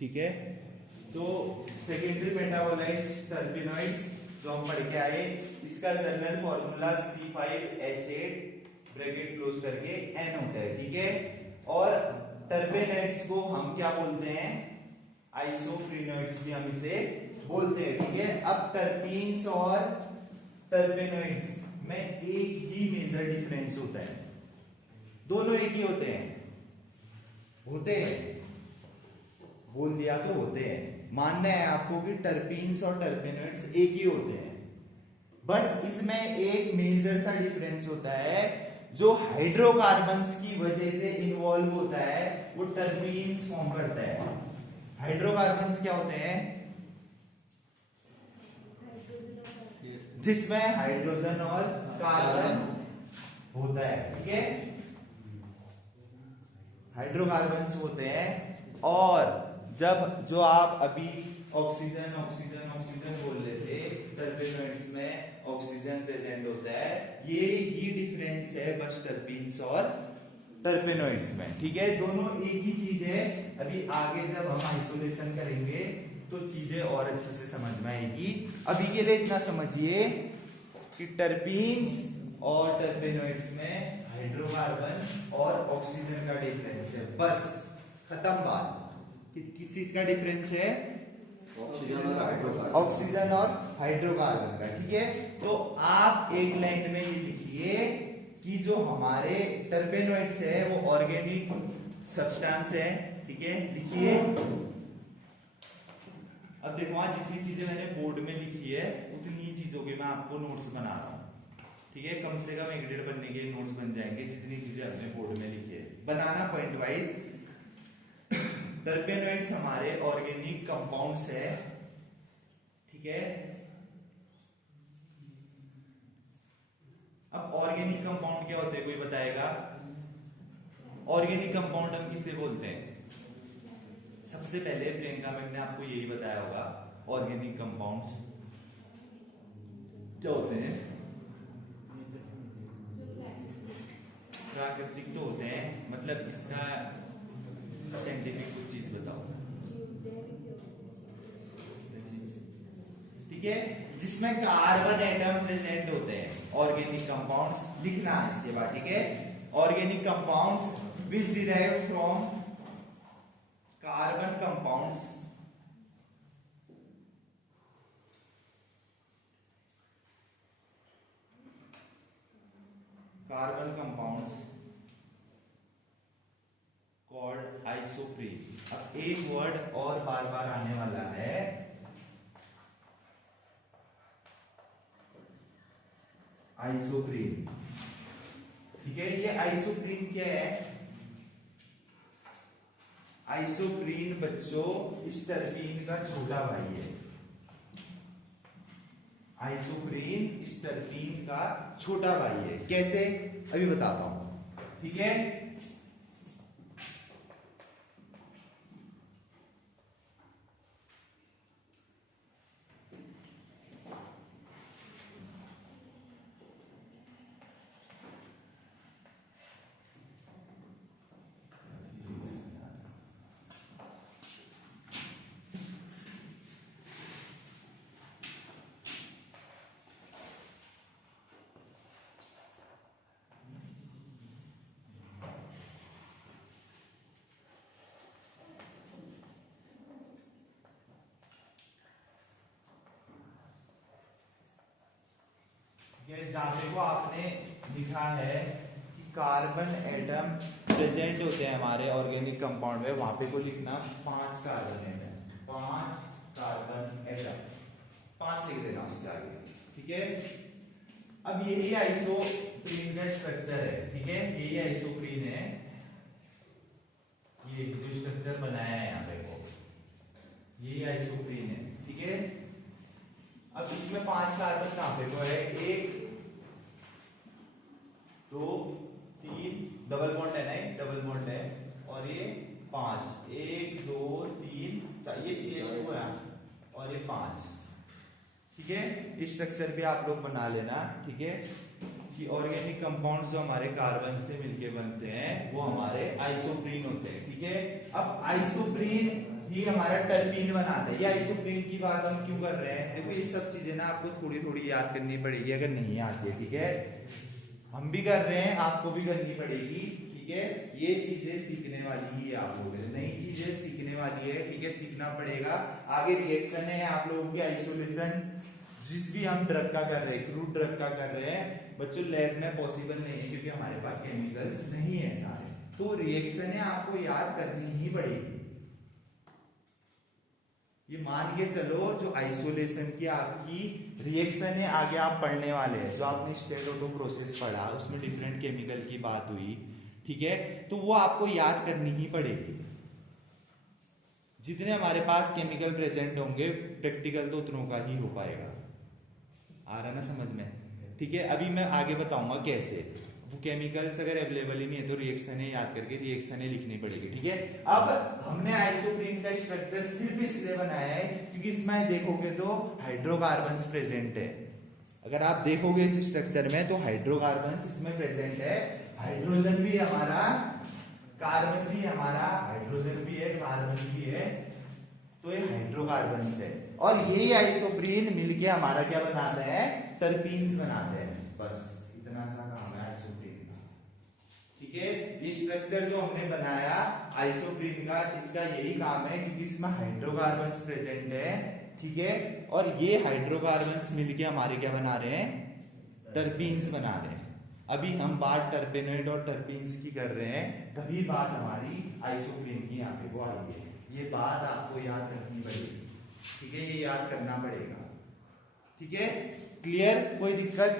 ठीक है। तो सेकेंडरी मेटाबोलाइट्स टर्पेनॉइड्स जो हम पढ़ के आए, इसका general formula C5H8 bracket close करके N होता है, ठीक है। और टर्पेनॉइड्स को हम क्या बोलते हैं, आइसोप्रीनॉइड्स भी हम इसे बोलते हैं, ठीक है। अब टर्पीन्स और टर्पेनॉइड्स में एक ही मेजर डिफरेंस होता है, दोनों एक ही होते हैं, बोल दिया तो होते हैं। मानना है आपको कि टर्पीन्स और टर्पेनॉइड्स एक ही होते हैं, बस इसमें एक मेजर सा डिफरेंस होता है, जो हाइड्रोकार्बन्स की वजह से इन्वॉल्व होता है वो टर्पीन्स फॉर्म करता है। हाइड्रोकार्बन्स क्या होते हैं, जिसमें हाइड्रोजन और कार्बन होता है, ठीक है। हाइड्रोकार्बन्स होते हैं। और जब जो आप अभी ऑक्सीजन ऑक्सीजन ऑक्सीजन बोल रहे थे, टर्पेनॉइड्स में ऑक्सीजन प्रेजेंट होता है, ये ही डिफरेंस है बस टर्पीन्स और टर्पेनॉइड्स में, ठीक है। दोनों एक ही चीज है। अभी आगे जब हम आइसोलेशन करेंगे तो चीजें और अच्छे से समझ में आएगी। अभी के लिए इतना समझिए कि टर्पीन्स और टर्पेनॉइड्स में हाइड्रोकार्बन और ऑक्सीजन का डिफरेंस है, बस खत्म बात। किस चीज का डिफरेंस है, ऑक्सीजन और हाइड्रोकार्बन का, ठीक है। तो आप एक लाइन में ये लिखिए कि जो हमारे टर्पेनॉइड्स है वो ऑर्गेनिक सब्सटेंस है, ठीक है, लिखिए। अब देखो आज जितनी चीजें मैंने बोर्ड में लिखी है उतनी ही चीजों के मैं आपको नोट्स बना रहा हूं, ठीक है। कम से कम 1.5 बनने के नोट्स बन जाएंगे जितनी चीजें अपने बोर्ड में लिखी है, बनाना पॉइंट वाइज। टर्पेनॉइड्स हमारे ऑर्गेनिक कंपाउंड्स है, ठीक है। अब ऑर्गेनिक कंपाउंड क्या होते हैं, कोई बताएगा? ऑर्गेनिक कंपाउंड हम किसे बोलते हैं? सबसे पहले प्रियंका मैम ने आपको यही बताया होगा, ऑर्गेनिक कंपाउंड्स क्या होते हैं? प्राकृतिक तो होते हैं, मतलब इसका साइंटिफिक कुछ चीज बताओ, ठीक है, जिसमें कार्बन एटम प्रेजेंट होते हैं, ऑर्गेनिक कंपाउंड्स लिखना है इसके बाद, ठीक है। Organic compounds which derive from carbon compounds, carbon compounds called isoprene. अब एक वर्ड और बार बार आने वाला है, आइसोप्रीन, ठीक है। ये आइसोप्रीन क्या है? आइसोप्रीन बच्चों इस टर्पीन का छोटा भाई है। आइसोप्रीन इस टर्पीन का छोटा भाई है। कैसे? अभी बताता हूं, ठीक है। जहां पे को आपने लिखा है कि कार्बन एटम प्रेजेंट होते हैं हमारे ऑर्गेनिक कंपाउंड में, वहां पे को लिखना 5 कार्बन एटम, 5 कार्बन एटम, 5 लिख देना उसके आगे, ठीक है। अब यही आइसोप्रीन का स्ट्रक्चर है, ठीक है, यही आइसोप्रीन है, ये जो स्ट्रक्चर बनाया है यहाँ पे को, यही आइसोप्रीन है, ठीक है। अब इसमें 5 कार्बन कहां पे को है? 1 2 3, डबल बॉन्ड है ना, एक डबल बॉन्ड है, और ये 5, 1 2 3 4, ये CH2 है और ये 5, ठीक है। इस स्ट्रक्चर भी आप लोग बना लेना, ठीक है। कि ऑर्गेनिक कंपाउंड जो हमारे कार्बन से मिलके बनते हैं वो हमारे आइसोप्रीन होते हैं, ठीक है। अब आइसोप्रीन ही हमारा टर्पीन बनाता है। ये आइसोप्रीन की बात हम क्यों कर रहे हैं, देखो ये सब चीजें ना आपको थोड़ी थोड़ी याद करनी पड़ेगी अगर नहीं आती है, ठीक है। हम भी कर रहे हैं, आपको भी करनी पड़ेगी, ठीक है। ये चीजें सीखने वाली ही आप लोग, नई चीजें सीखने वाली है, ठीक है, सीखना पड़ेगा। आगे रिएक्शन है आप लोगों की आइसोलेशन, जिस भी हम ड्रग का कर रहे हैं, क्रूड ड्रग का कर रहे हैं बच्चों, लैब में पॉसिबल नहीं है क्योंकि हमारे पास केमिकल्स नहीं है सारे, तो रिएक्शन है आपको याद करनी ही पड़ेगी। ये मान के चलो जो आइसोलेशन की आपकी रिएक्शन है आगे आप पढ़ने वाले हैं, जो आपने स्टेट ऑटो प्रोसेस पढ़ा उसमें डिफरेंट केमिकल की बात हुई, ठीक है, तो वो आपको याद करनी ही पड़ेगी। जितने हमारे पास केमिकल प्रेजेंट होंगे प्रैक्टिकल तो उतनों का ही हो पाएगा। आ रहा ना समझ में, ठीक है। अभी मैं आगे बताऊंगा कैसे, वो केमिकल्स अगर अवेलेबल ही नहीं है तो रिएक्शन याद करके रिएक्शन लिखनी पड़ेगी, ठीक है। अब हमने आइसोप्रीन का स्ट्रक्चर सिर्फ इसलिए बनाया है क्योंकि इसमें देखोगे तो हाइड्रोकार्बन्स प्रेजेंट है। अगर आप देखोगे इस स्ट्रक्चर में तो हाइड्रोकार्बन्स इसमें प्रेजेंट है, हाइड्रोजन भी हमारा, कार्बन भी हमारा, हाइड्रोजन भी है, कार्बन भी है, तो ये हाइड्रोकार्बन्स है। और यही आइसोप्रीन मिलके हमारा क्या बनाते हैं, टर्पीन्स बनाते हैं। बस इतना सा काम है आइसोप्रीन का, ठीक है। ये स्ट्रक्चर जो हमने बनाया आइसोप्रीन का, इसका यही काम है क्योंकि इसमें हाइड्रोकार्बन्स प्रेजेंट है, ठीक है। और ये हाइड्रोकार्बन्स मिलके हमारे क्या बना रहे हैं, टर्पीन्स बना रहे हैं। अभी हम बात टर्पेनॉइड और टर्पीन्स की कर रहे हैं, तभी बात हमारी आइसोप्रीन की यहाँ पे वो आई है। ये बात आपको याद रखनी पड़ेगी, ठीक है, ये याद करना पड़ेगा, ठीक है। क्लियर, कोई दिक्कत,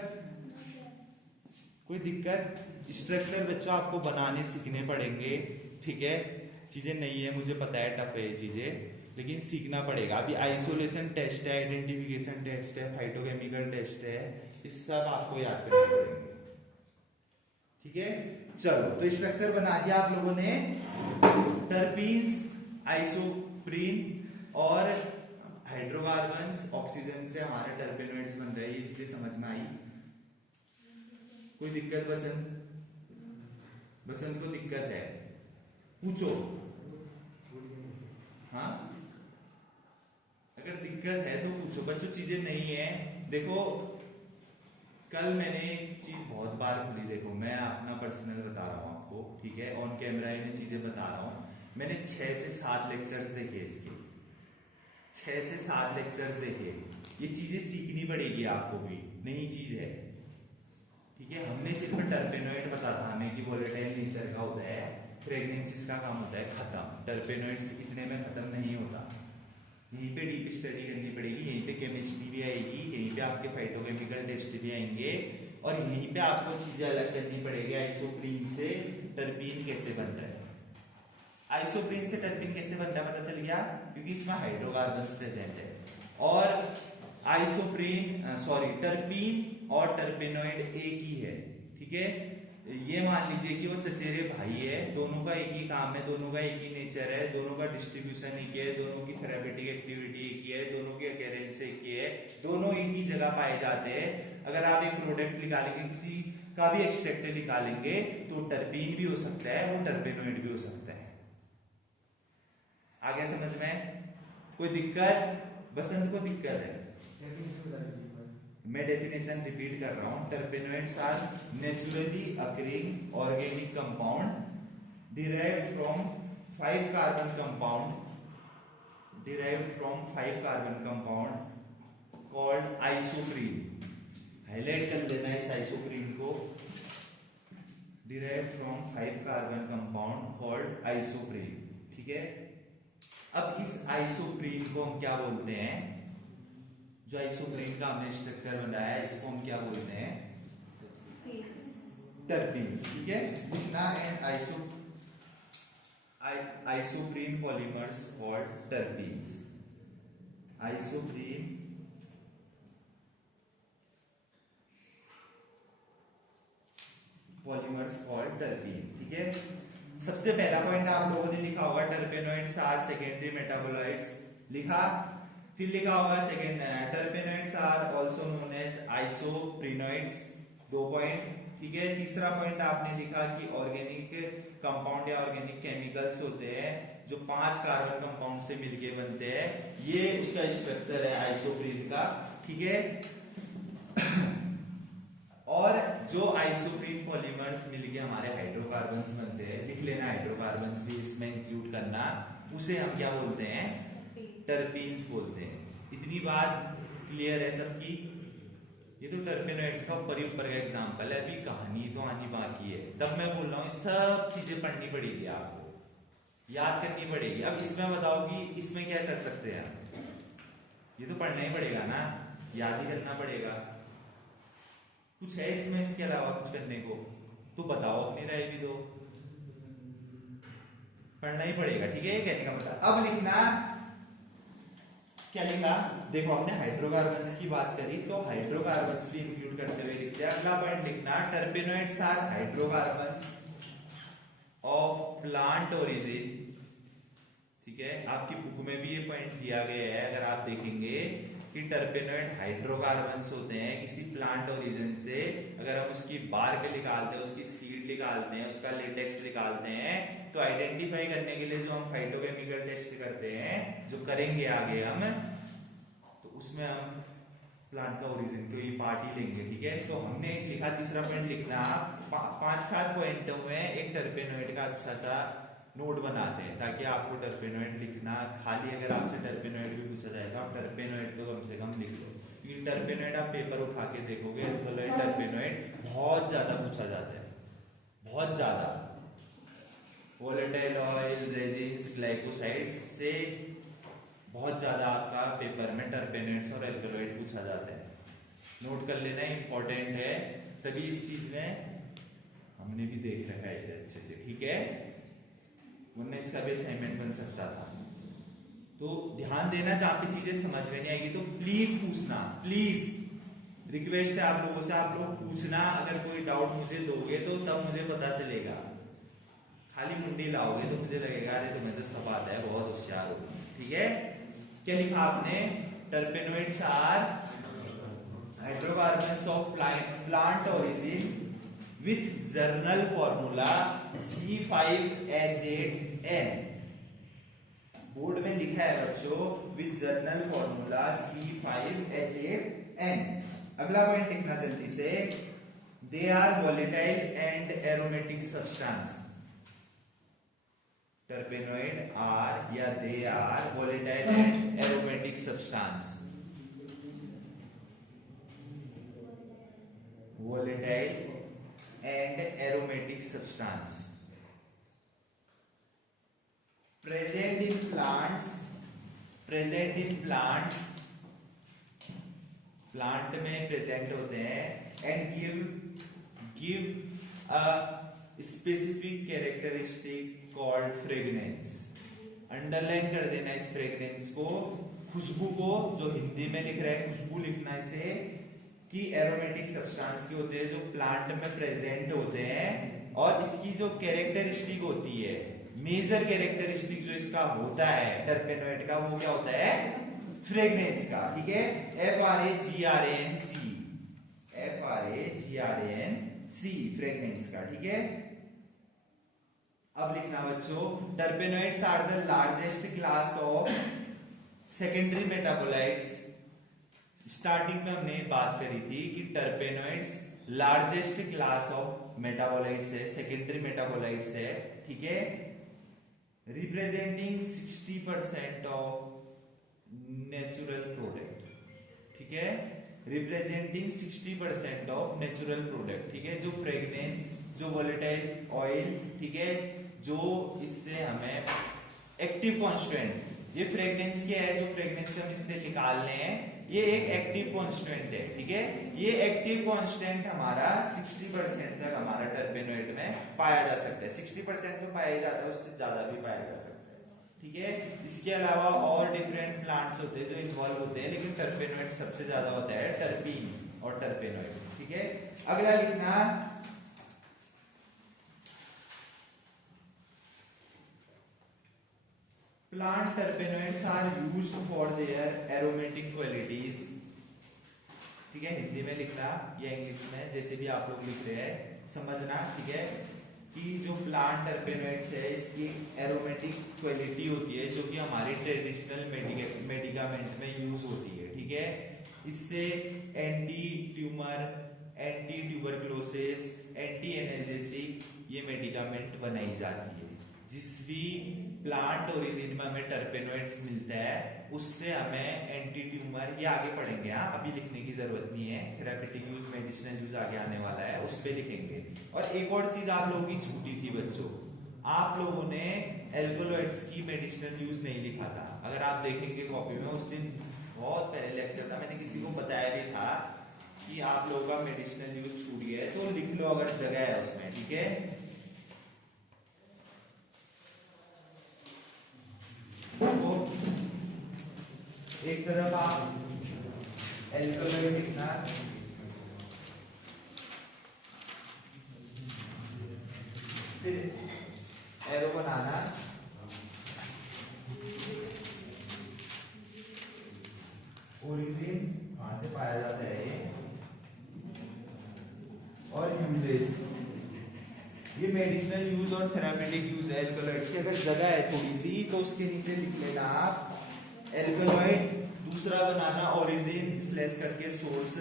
कोई दिक्कत? स्ट्रक्चर बच्चों आपको बनाने सीखने पड़ेंगे, ठीक है। चीजें नहीं है, मुझे पता है टफ है ये चीजें, लेकिन सीखना पड़ेगा। अभी आइसोलेशन टेस्ट है, आइडेंटिफिकेशन टेस्ट है, फाइटोकेमिकल टेस्ट है, इस सब आपको याद करने पड़ेंगे, ठीक है। चलो, तो स्ट्रक्चर बना दिया आप लोगों ने, टर्पीन्स, आइसोप्रीन और हाइड्रोकार्बन्स, ऑक्सीजन से हमारे टर्पेनॉइड्स बन रहे हैं। ये चीजें समझ में आई? कोई दिक्कत? बसंत, बसंत को दिक्कत है, पूछो। हाँ, अगर दिक्कत है तो पूछो बच्चों। चीजें नहीं है, देखो कल मैंने एक चीज बहुत बार खुली, देखो मैं अपना पर्सनल बता रहा हूँ आपको, ठीक है, ऑन कैमरा ही मैं चीजें बता रहा हूँ। मैंने 6 से 7 लेक्चर्स देखे इसके, 6 से 7 लेक्चर्स देखे। ये चीजें सीखनी पड़ेगी आपको भी, नई चीज है, ठीक है। हमने सिर्फ टर्पेनॉइड बता था हमें कि वोलेटाइल नेचर का होता है, प्रेगनेंसीज का काम होता है खत्म, टर्पेनॉइड्स इतने में खत्म नहीं होता। यहीं पे डीप स्टडी करनी पड़ेगी, यहीं पे केमिस्ट्री भी आएगी, यहीं पे आपके फाइटोकेमिकल टेस्ट भी आएंगे, और यहीं पे आपको चीजें अलग करनी पड़ेगी। आइसोप्रीन से टर्पीन कैसे बनता है, आइसोप्रीन से टर्पीन कैसे बनता है पता चल गया, क्योंकि इसमें हाइड्रोकार्बन्स प्रेजेंट है। और आइसोप्रीन टर्पीन और टर्पेनॉइड एक ही है, ठीक है। ये मान लीजिए कि वो चचेरे भाई है, दोनों का एक ही काम है, दोनों का एक ही नेचर है, दोनों का डिस्ट्रीब्यूशन एक ही है, दोनों की थेरेपेटिक एक्टिविटी एक ही है, दोनों की अकेरेंस एक ही है, दोनों एक ही जगह पाए जाते हैं। अगर आप एक प्रोडक्ट निकालेंगे, किसी का भी एक्सट्रैक्ट निकालेंगे, तो टर्पीन भी हो सकता है, वो टर्पेनॉइड भी हो सकता है। आ गया समझ में? कोई दिक्कत? बसंत को दिक्कत है? मैं डेफिनेशन रिपीट कर रहा हूं। Terpenoids are naturally occurring organic compound derived from 5 carbon compound called isoprene. Highlight कर लेना इस आइसोप्रीन को, derived from 5 carbon compound called isoprene, ठीक है। अब इस आइसोप्रीन को हम क्या बोलते हैं, जो आइसोप्रीन का हमने स्ट्रक्चर बनाया है इसको हम क्या बोलते हैं, टर्पीन्स, ठीक है। लिखना है isoprene polymers called terpenes, isoprene polymers called terpene, ठीक है। सबसे पहला पॉइंट आप लोगों ने लिखा होगा टर्पेनॉइड्स आर सेकेंडरी मेटाबोलाइट्स, लिखा। फिर लिखा होगा second terpenoids are also known as isoprenoids, 2 point, ठीक है। तीसरा पॉइंट आपने लिखा कि ऑर्गेनिक कंपाउंड या ऑर्गेनिक केमिकल्स होते हैं जो 5 कार्बन कंपाउंड से मिलके बनते हैं, ये उसका स्ट्रक्चर है आइसोप्रीन का, ठीक है। और जो आइसोप्रीन पॉलीमर्स मिलके हमारे हाइड्रोकार्बन्स बनते हैं, लिख लेना हाइड्रोकार्बन्स भी इसमें इंक्लूड करना, उसे हम क्या बोलते हैं, टर्पीन्स बोलते हैं। इतनी बात क्लियर है सबकी? ये तो टर्पेनोइड्स का ऊपर का एग्जांपल है, अभी कहानी तो आनी बाकी है, तब मैं बोल रहा हूँ सब चीजें पढ़नी पड़ेगी, आपको याद करनी पड़ेगी। अब इसमें बताओ कि इसमें क्या कर सकते हैं, ये तो पढ़ना ही पड़ेगा ना, याद ही करना पड़ेगा। कुछ है इसमें इसके अलावा कुछ करने को? तो बताओ, अपनी राय भी दो। पढ़ना ही पड़ेगा, ठीक है, कहने का मतलब। अब लिखना क्या लिखा, देखो हमने हाइड्रोकार्बन्स की बात करी तो हाइड्रोकार्बन्स भी इंक्लूड करते हुए लिखते हैं। अगला पॉइंट लिखना, terpenoids are hydrocarbons of plant origin, ठीक है। आपकी बुक में भी ये पॉइंट दिया गया है, अगर आप देखेंगे कि टर्पेनोइड हाइड्रोकार्बन्स होते हैं किसी प्लांट ओरिजिन से। अगर हम उसकी बार्क निकालते हैं, उसकी सीड निकालते हैं, उसका लेटेक्स निकालते हैं, तो आइडेंटिफाई करने के लिए जो हम फाइटोकेमिकल टेस्ट करते हैं, जो करेंगे आगे हम, तो उसमें हम प्लांट का ओरिजिन को ये पार्ट ही लेंगे, ठीक है। तो हमने लिखा, तीसरा पॉइंट लिखना, 5-7 पॉइंटों में एक टर्पेनोइड का अच्छा सा नोट बनाते हैं, ताकि आपको टर्पेनोइड लिखना, खाली अगर आपसे टर्पेनोइड भी पूछा जाएगा, आप टर्पेनोइड तो कम से कम लिख लो, क्योंकि टर्पेनोइड आप पेपर उठा के देखोगे तो टर्पेनोइड बहुत ज्यादा पूछा जाता है, बहुत ज्यादा। वोलेटाइल ऑयल, रेजिन्स, ग्लाइकोसाइड्स से बहुत ज्यादा आपका पेपर में टर्पेनोइड्स और एल्कलॉइड पूछा जाता है, नोट कर लेना, इंपॉर्टेंट है। तभी इस चीज में हमने भी देख रखा है इसे अच्छे से, ठीक है, वरना इसका भी असाइनमेंट बन सकता था। तो ध्यान देना, जहां पे चीजें समझ में नहीं आएगी तो प्लीज पूछना, प्लीज रिक्वेस्ट है आप लोगों से, आप लोग पूछना। अगर कोई डाउट मुझे दोगे तो तब मुझे पता चलेगा, खाली मुंडी लाओगे तो मुझे लगेगा अरे तुम्हें तो सब आता है, बहुत होशियार हो, ठीक है। क्या लिखा आपने, terpenoids are hydrocarbons of plant origin with journal formula C5H8N, board में लिखा है बच्चों, with journal formula C5H8N। अगला पॉइंट लिखना जल्दी से, they are volatile and aromatic substance, terpenoid are या they are volatile and aromatic substance, volatile and aromatic substance present in plants, plant में प्रेजेंट होते हैं, and give a specific characteristic called fragrance। Underline कर देना इस fragrance को, खुशबू को, जो हिंदी में लिख रहा है खुशबू लिखना इसे, कि एरोमेटिक सब्सटेंस के होते हैं जो प्लांट में प्रेजेंट होते हैं, और इसकी जो कैरेक्टरिस्टिक होती है, मेजर कैरेक्टरिस्टिक जो इसका होता है टर्पेनोइड का, वो क्या होता है, फ्रेग्रेंस का, ठीक है। FRAGRANC फ्रेग्रेंस का, ठीक है। अब लिखना बच्चों, terpenoids are the largest class of secondary metabolites. Starting में हमने बात करी थी कि terpenoids largest class of metabolites है, सेकेंडरी मेटाबोलाइट्स है, ठीक है, रिप्रेजेंटिंग 60% ऑफ नेचुरल प्रोडक्ट, ठीक है, रिप्रेजेंटिंग 60% ऑफ नेचुरल प्रोडक्ट, ठीक है। जो फ्रेग्रेंस, जो वोलेटाइल ऑयल, ठीक है, जो इससे हमें एक्टिव कॉन्स्टेंट, ये फ्रेग्रेंस क्या है, जो फ्रेग्रेंस हम इससे निकालने हैं, ये एक एक्टिव कांस्टेंट है, ठीक है। ये एक्टिव कांस्टेंट हमारा 60% तक हमारा टर्पेनोइड में पाया जा सकता है, 60% तो पाया जाता है, उससे ज्यादा भी पाया जा सकता है, ठीक है। इसके अलावा और डिफरेंट प्लांट्स होते हैं जो इन्वॉल्व होते हैं, लेकिन टर्पेनोइड सबसे ज्यादा होता है, टर्पीन और टर्पेनोइड, ठीक है। अगला लिखना, plant terpenoids are used for their aromatic qualities, ठीक है, हिंदी में लिखना या इंग्लिश में, जैसे भी आप लोग लिख रहे हैं समझना, ठीक है, कि जो प्लांट टर्पेनोइड्स है इसकी एरोमेटिक क्वालिटी होती है जो कि हमारी ट्रेडिशनल मेडिकामेंट में यूज होती है, ठीक है। इससे anti tumour, anti tuberculosis, anti analgesic ये मेडिकामेंट बनाई जाती है। जिस भी प्लांट ओरिजिन में हमें टर्पेनोइड्स मिलता है उससे हमें एंटी ट्यूमर, ये आगे पढ़ेंगे, हाँ अभी लिखने की जरूरत नहीं है, थेरापेटिक यूज, मेडिसिनल यूज आगे आने वाला है, उस पे लिखेंगे। और एक और चीज आप लोगों की छूटी थी बच्चों, आप लोगों ने एल्कोलॉइड्स की मेडिसिनल यूज नहीं लिखा था। अगर आप देखेंगे कॉपी में, उस दिन बहुत पहले लेक्चर था, मैंने किसी को बताया भी था कि आप लोगों का मेडिसिनल यूज छूट गया है, तो लिख लो अगर जगह है उसमें, ठीक है। तो एक तरफ आप एल्कोलॉइड लिखना, फिर एरो बनाना, ओरिजिन कहां से पाया जाता है ये, और यूजेस, ये मेडिसिनल यूज और थेरापेटिक यूज है एल्कोलॉइड्स की। अगर जगह है थोड़ी सी तो उसके नीचे लिख लेना आप एल्कोलॉइड, दूसरा बनाना ओरिजिन स्लैश करके सोर्स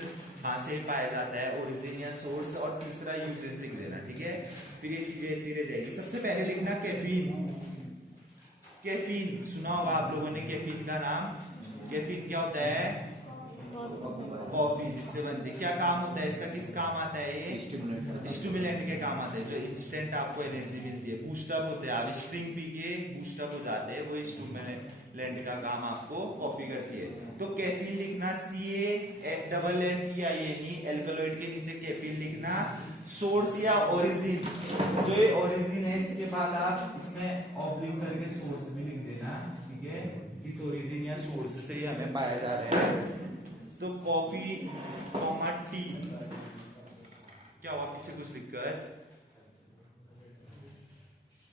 कहां से पाया जाता है, ओरिजिन या सोर्स, और तीसरा यूजेस लिख देना, ठीक है। फिर ये चीजें ऐसी रह जाएगी। सबसे पहले लिखना कैफीन। कैफीन सुना होगा आप लोगों ने कैफीन का नाम। कैफीन क्या होता है, कॉफी जिससे बनती है। क्या काम होता है इसका, किस काम आता है ये, स्टिमुलेंट के काम आता है, जो इंस्टेंट आपको एनर्जी मिलती है। बूस्टअप होते हैं, आप स्ट्रिंग पी के बूस्टअप हो जाते हैं, वो स्टिमुलेंट का काम आपको कॉफी करती है। तो कैफीन लिखना CAFFEINE, एल्कलॉइड के नीचे कैफीन लिखना। सोर्स या ओरिजिन, जो ये ओरिजिन है इसके बाद आप इसमें ऑब्लिक करके सोर्स भी लिख देना, ठीक है। इस ओरिजिन या सोर्स से हमें पाया जा रहा है। तो कॉफी कॉमा टी, क्या हुआ पीछे कुछ लिखकर,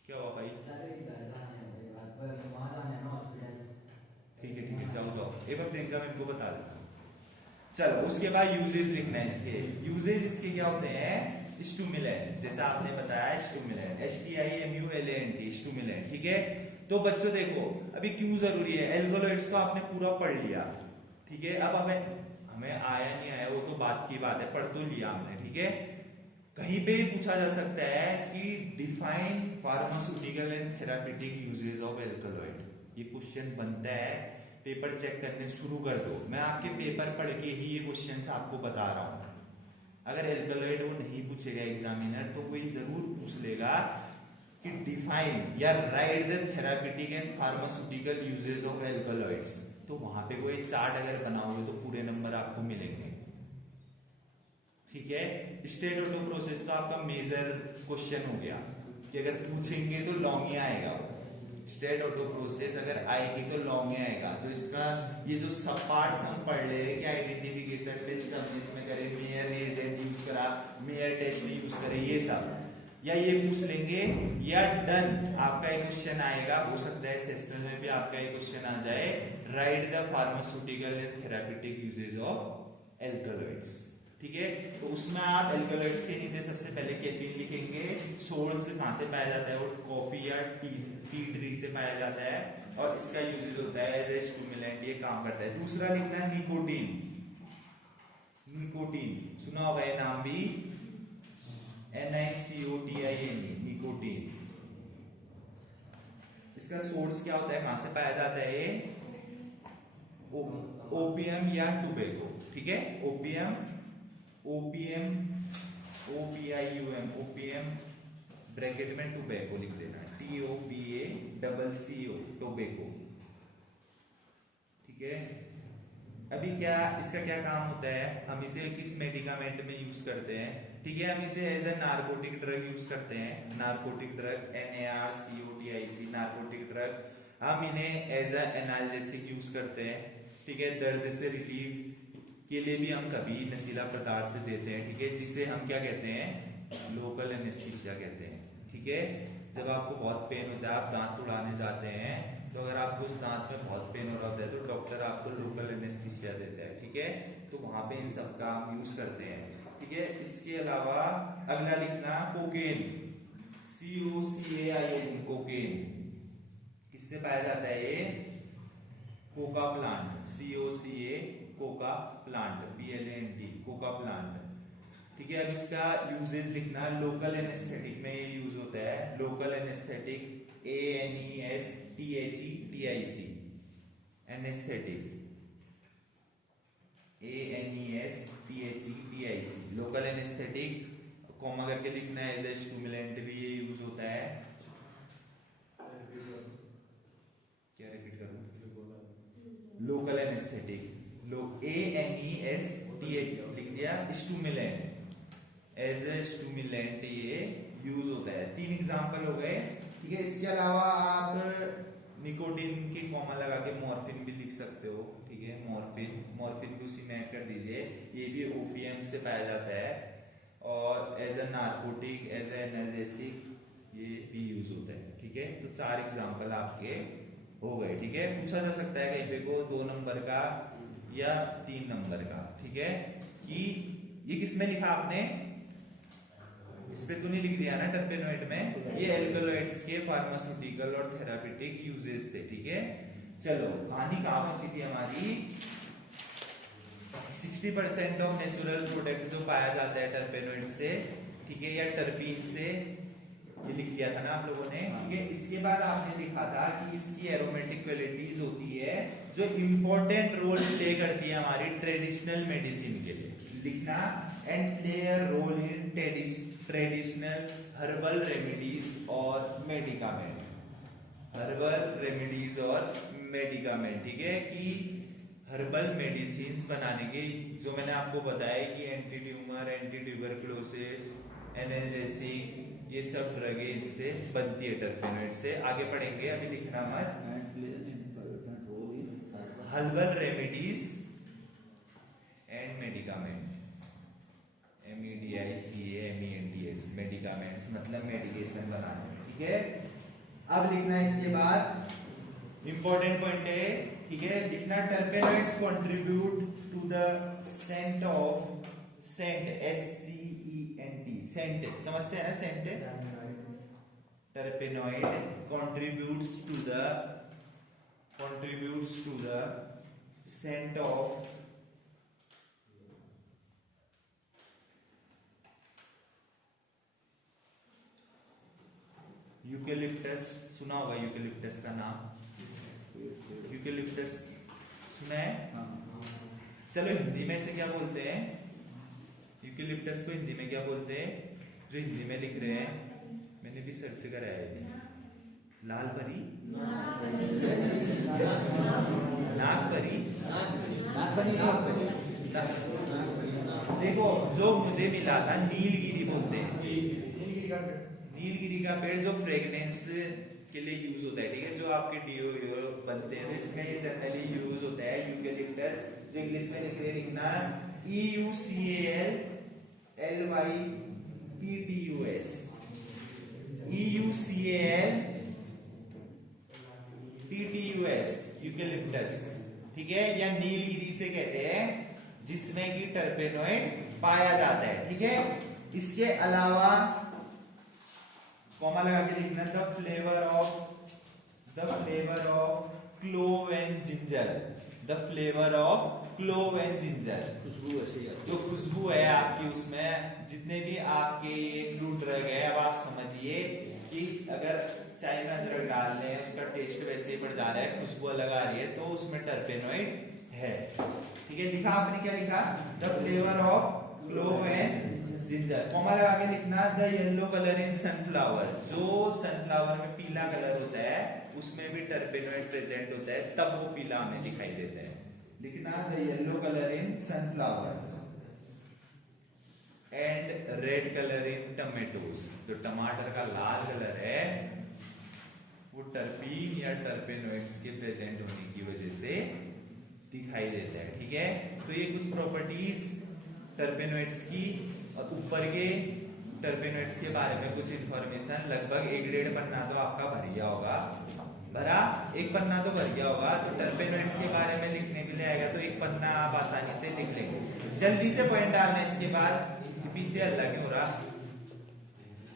क्या हुआ भाई, ठीक है जाओ जाओ, एक बार प्रियंका मेरे को बता देना। चलो उसके बाद यूजेस लिखना है इसके। यूजेस इसके क्या होते हैं, स्टिमुलेंट, जैसे आपने बताया स्टिमुलेंट, STIMULANT, स्टिमुलेंट, ठीक है। तो बच्चों देखो अभी क्यों जरूरी है, एल्कोलॉइड्स तो आपने पूरा पढ़ लिया, ठीक है। अब हमें आया नहीं आया वो तो बात की बात है, पढ़ तो लिया हमने, ठीक है। कहीं पे पूछा जा सकता है कि define pharmaceutical and therapeutic uses of alkaloid, ये क्वेश्चन बनता है, पेपर चेक करने शुरू कर दो। मैं आपके पेपर पढ़ के ही ये क्वेश्चन आपको बता रहा हूं। अगर एल्कोलॉइड वो नहीं पूछेगा एग्जामिनर तो कोई जरूर पूछ लेगा कि डिफाइन या right the therapeutic and pharmaceutical uses of alkaloids, तो वहां पे कोई चार्ट अगर बनाओगे तो पूरे नंबर आपको मिलेंगे, ठीक है। स्टेट ऑटो प्रोसेस तो आपका मेजर क्वेश्चन हो गया कि अगर पूछेंगे तो लॉन्ग ही आएगा। स्टेट ऑटो प्रोसेस अगर आएगी तो लॉन्ग ही आएगा। तो इसका ये जो सब पार्ट्स हम पढ़ ले रहे हैं कि आइडेंटिफिकेशन टेस्ट हम इसमें करें, मेयर रिएजेंट यूज करा, मेयर टेस्ट यूज करें, ये सब, या ये पूछ लेंगे, या डन आपका एक क्वेश्चन आएगा, हो सकता है सेशनल में भी आपका एक क्वेश्चन आ जाए, right the pharmaceutical and therapeutic uses of alkaloids, ठीक है। तो उसमें आप एल्कोलॉइड्स के नीचे सबसे पहले कैफीन लिखेंगे, सोर्स कहां से पाया जाता है, वो कॉफी या टी ट्री से पाया जाता है, और इसका यूजेस होता है एज ए स्टिमुलेंट, ये काम करता है। दूसरा लिखना है निकोटीन। निकोटीन सुना होगा ये नाम भी, NICOTIN, निकोटीन। इसका सोर्स क्या होता है, कहां से पाया जाता है ये, ओपियम या टोबैको, ठीक है। ओपियम, OPIUM, ओपियम ब्रैकेट में टोबैको लिख देना, TOBACCO, टोबैको, ठीक है। अभी क्या इसका क्या काम होता है, हम इसे किस मेडिकामेंट में यूज करते हैं, ठीक है। हम इसे as a narcotic drug use करते हैं, narcotic drug, NARCOTIC, narcotic drug. हम इन्हें एज ए एनाल्जेसिक यूज करते हैं, ठीक है। दर्द से रिलीफ के लिए भी हम कभी नशीला पदार्थ देते हैं, ठीक है, जिसे हम क्या कहते हैं, लोकल एनेस्थीसिया कहते हैं, ठीक है। जब आपको बहुत पेन होता है, आप दांत उड़ाने जाते हैं, तो अगर आपको उस दांत में बहुत पेन हो रहा होता है तो डॉक्टर आपको लोकल एनेस्थीसिया देता है, ठीक है। तो वहां पे इन सब का हम यूज करते हैं, ठीक है। इसके अलावा अगला लिखना कोकेन, COCAIN, कोकेन। किससे पाया जाता है ये? Coca plant, COCA, Coca plant, PLANT, Coca plant, ठीक है। अब इसका यूजेज लिखना, लोकल एनेस्थेटिक में ये यूज होता है, local anaesthetic, ANESTHETIC, anaesthetic, ANESTHETIC, local anaesthetic, comma करके लिखना है, एज ए स्टिमुलेंट भी ये यूज होता है। क्या रिपीट करूं? लोकल एनेस्थेटिक, ANESTH लिख दिया, स्टिमुलेंट, एज ए स्टिमुलेंट ये यूज होता है। 3 एग्जांपल हो गए, ठीक है। इसके अलावा आप निकोटीन की कॉमा लगा के मॉर्फिन भी लिख सकते हो, ठीक है। मॉर्फिन भी उसी में ऐड कर दीजिए, ये भी ओपीएम से पाया जाता है, और as a narcotic, as a analgesic ये भी यूज होता है, ठीक है। तो 4 एग्जांपल आपके हो गए, ठीक है। पूछा जा सकता है कहीं पे को 2 नंबर का या 3 नंबर का, ठीक है, कि ये किसमें लिखा आपने? इस पे तो नहीं लिख दिया ना टर्पेनोइड में? ये एल्कलॉइड्स के फार्मास्यूटिकल और थेराप्यूटिक यूजेस थे, ठीक है। चलो कहानी कहां पहुंची थी हमारी? 60% ऑफ नेचुरल प्रोडक्ट जो पाया जाता है टर्पेनोइड से, ठीक है, या टर्पीन से, ये लिख लिया था ना आप लोगों ने, ठीक है। इसके बाद आपने लिखा था कि इसकी एरोमेटिक क्वालिटीज होती है जो इंपॉर्टेंट रोल प्ले करती है हमारी ट्रेडिशनल मेडिसिन के लिए, लिखना, and play a role in traditional herbal remedies और मेडिकामेंट, हर्बल रेमेडीज और मेडिकामेंट, ठीक है। कि हर्बल मेडिसिन बनाने के, जो मैंने आपको बताया कि anti tumour, anti tuberculosis, analgesic, ये सब ड्रग इससे बनती है टर्पेनोइड से। आगे पढ़ेंगे, अभी लिखना मत। Herbal remedies and medicament, MEDICAMENTS, medicaments मतलब मेडिकेशन बनाने में, ठीक है। अब लिखना इसके बाद इंपॉर्टेंट पॉइंट है, ठीक है, लिखना terpenoids contribute to the scent of scent, SCENT, scent समझते हैं ना? Scent, terpenoid contributes to the scent of eucalyptus. सुना होगा यूकेलिप्टस का नाम, यूकेलिप्टस सुना है? चलो हिंदी में इसे क्या बोलते हैं? यूकेलिप्टस को हिंदी में क्या बोलते हैं? जो हिंदी में लिख रहे हैं, मैंने भी सर्च कराया है, लाल परी, नागपरी, देखो जो मुझे मिला था नीलगिरी बोलते हैं, नीलगिरी का पेड़ जो फ्रेग्रेंस के लिए यूज होता है, ठीक है, जो आपके डीओ बनते हैं, इसमें ये जनरली यूज होता है यूकेलिप्टस। जो इंग्लिश में लिख रहे लिखना EUCALLYPTUS, EUCALPTUS, यूकेलिप्टस, ठीक है, या नीलगिरी से कहते हैं, जिसमें कि टर्पेनोइड पाया जाता है, ठीक है। इसके अलावा कॉमा लगा के लिखना, the flavour of clove and ginger, the flavour of clove and ginger, खुशबू ऐसी है, जो खुशबू है आपकी, उसमें जितने भी आपके फ्रूट ड्रग है, अब आप समझिए कि अगर चाय में अदरक डाल लें, उसका टेस्ट वैसे ही बढ़ जा रहा है, खुशबू अलग आ रही है, तो उसमें टर्पेनोइड है, ठीक है। लिखा आपने, क्या लिखा? The flavour of clove and ginger, comma लगा के लिखना, the yellow colour in sunflower, जो सनफ्लावर में पीला कलर होता है, उसमें भी टर्पेनोइड प्रेजेंट होता है, तब वो पीला हमें दिखाई देता है, लिखना, the yellow colour in sunflower, and red colour in tomatoes, जो टमाटर का लाल कलर है वो टर्पीन या टर्पेनोइड्स के प्रेजेंट होने की वजह से दिखाई देता है, ठीक है। तो ये कुछ प्रॉपर्टीज टर्पेनोइड्स की, और ऊपर के टर्पेनोइड्स के बारे में कुछ इंफॉर्मेशन, लगभग 1-1.5 पन्ना तो आपका भर गया होगा, भरा 1 पन्ना तो भर गया होगा। तो टर्पेनोइड्स के बारे में लिखने के लिए आएगा तो 1 पन्ना आप आसानी से लिख लेंगे। जल्दी से पॉइंट डालना इसके बाद, पीछे हल्ला क्यों हो रहा,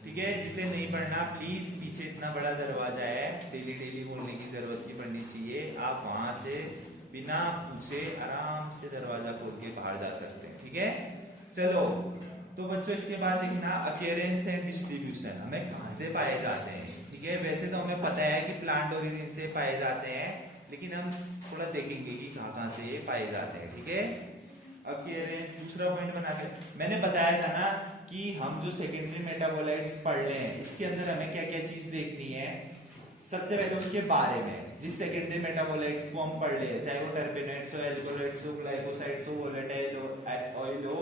ठीक है। जिसे नहीं पढ़ना प्लीज, पीछे इतना बड़ा दरवाजा है, डेली डेली बोलने की जरूरत नहीं पड़नी चाहिए। आप वहां से बिना पूछे आराम से दरवाजा खोल के बाहर जा सकते हैं, ठीक है। चलो तो बच्चों इसके बाद लिखना अपियरेंस एंड डिस्ट्रीब्यूशन, हमें कहां से पाए जाते हैं, ठीक है। वैसे तो हमें पता है कि प्लांट ओरिजिन से पाए जाते हैं, लेकिन हम थोड़ा देखेंगे कि कहां से ये पाए जाते हैं, ठीक है। अपियरेंस दूसरा पॉइंट बना के मैंने बताया था ना कि हम जो सेकेंडरी मेटाबोलाइट्स पढ़ रहे हैं इसके अंदर हमें क्या क्या चीज देखनी है। सबसे पहले उसके बारे में, जिस सेकेंडरी मेटाबोलाइट्स को हम पढ़ रहे हैं, चाहे वो टर्पेनोइड्स हो, एल्कोहॉलाइड्स हो, ग्लाइकोसाइड्स हो, वोलेटाइल हो, ऑयल हो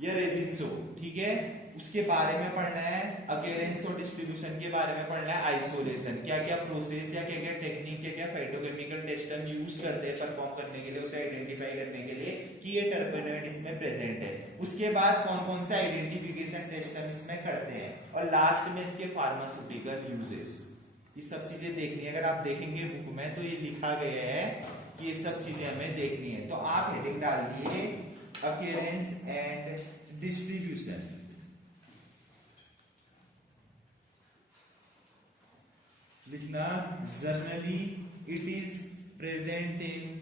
या रेजिन्स हो, ठीक है, उसके बारे में पढ़ना है। अपियरेंस और डिस्ट्रीब्यूशन के बारे में पढ़ना है। आइसोलेशन, क्या क्या प्रोसेस या क्या क्या टेक्निक, क्या क्या फाइटोकेमिकल टेस्ट हम यूज करते हैं परफॉर्म करने के लिए, उसे आइडेंटिफाई करने के लिए कि ये टर्पेनोइड इसमें प्रेजेंट है। उसके बाद कौन कौन से आइडेंटिफिकेशन टेस्ट हम इसमें करते हैं, और लास्ट में इसके फार्मास्यूटिकल यूजेस, ये सब चीजें देखनी है। अगर आप देखेंगे बुक में तो ये लिखा गया है कि ये सब चीजें हमें देखनी है। तो आप हेडिंग डाल दिए अपीयरेंस एंड डिस्ट्रीब्यूशन। लिखना generally it is present in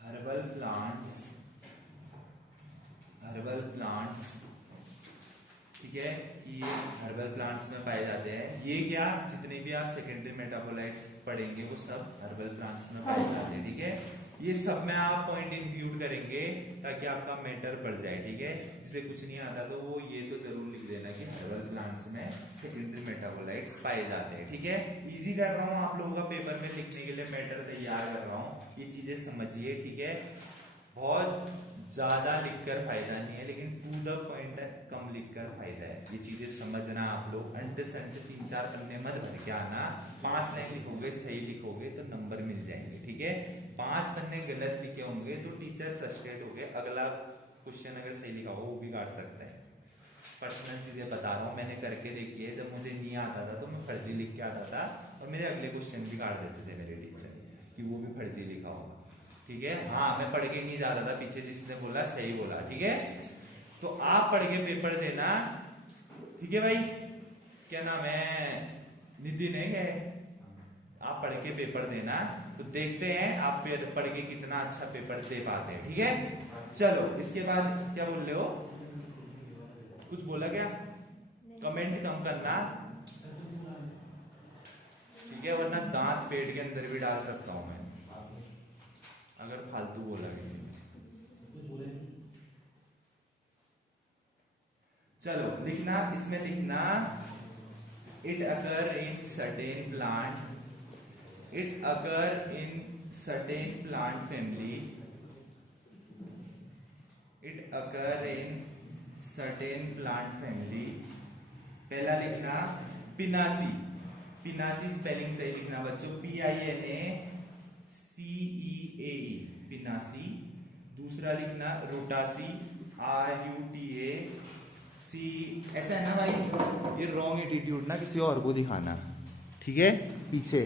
herbal plants, ठीक है, ये हर्बल प्लांट्स में पाए जाते हैं। ये क्या, जितने भी आप सेकेंडरी मेटाबोलाइट्स पढ़ेंगे वो सब हर्बल प्लांट्स में पाए जाते हैं, ठीक है। ये सब में आप पॉइंट इंक्लूड करेंगे ताकि आपका मैटर बढ़ जाए, ठीक है। इसे कुछ नहीं आता तो वो ये तो जरूर लिख देना कि हर्बल प्लांट्स में सेकेंडरी मेटाबोलाइट्स पाए जाते हैं, ठीक है। इजी कर रहा हूँ आप लोगों का पेपर में लिखने के लिए, मैटर तैयार कर रहा हूँ, ये चीजें समझिए, ठीक है। बहुत ज्यादा लिखकर फायदा नहीं है, लेकिन टू द पॉइंट कम लिखकर फायदा है। ये चीजें समझना आप लोग, अंत 3-4 पन्ने मत भर के आना। 5 लाइन लिखोगे, सही लिखोगे तो नंबर मिल जाएंगे, ठीक है। 5 पन्ने गलत लिखे होंगे तो टीचर फ्रस्ट्रेट हो गए, अगला क्वेश्चन अगर सही लिखा हो वो भी काट सकता है। पर्सनल चीजें बता रहा हूँ, मैंने करके देखी है। जब मुझे नहीं आता था तो मैं फर्जी लिख के आता था और मेरे अगले क्वेश्चन भी काट देते थे मेरे टीचर कि वो भी फर्जी लिखा होगा, ठीक है। हाँ, मैं पढ़ के नहीं जा रहा था, पीछे जिसने बोला सही बोला, ठीक है। तो आप पढ़ के पेपर देना, ठीक है भाई। क्या नाम है, नितिन है क्या, आप पढ़ के पेपर देना, तो देखते हैं आप पढ़ के कितना अच्छा पेपर दे पाते हैं, ठीक है। चलो इसके बाद क्या बोल रहे हो, कुछ बोला क्या, कमेंट कम करना, ठीक है, वरना दांत पेट के अंदर भी डाल सकता हूं मैं अगर फालतू बोला किसी ने। चलो लिखना, इसमें लिखना it occur in certain plant, it occur in certain plant family, it occur in certain plant family. पहला लिखना पिनासी, पिनासी स्पेलिंग सही लिखना बच्चों, PINACEAE, पिनासी। दूसरा लिखना रोटासी, RUTAC, ऐसा है ना भाई, ये रॉन्ग एटीट्यूड ना किसी और को दिखाना, ठीक है, पीछे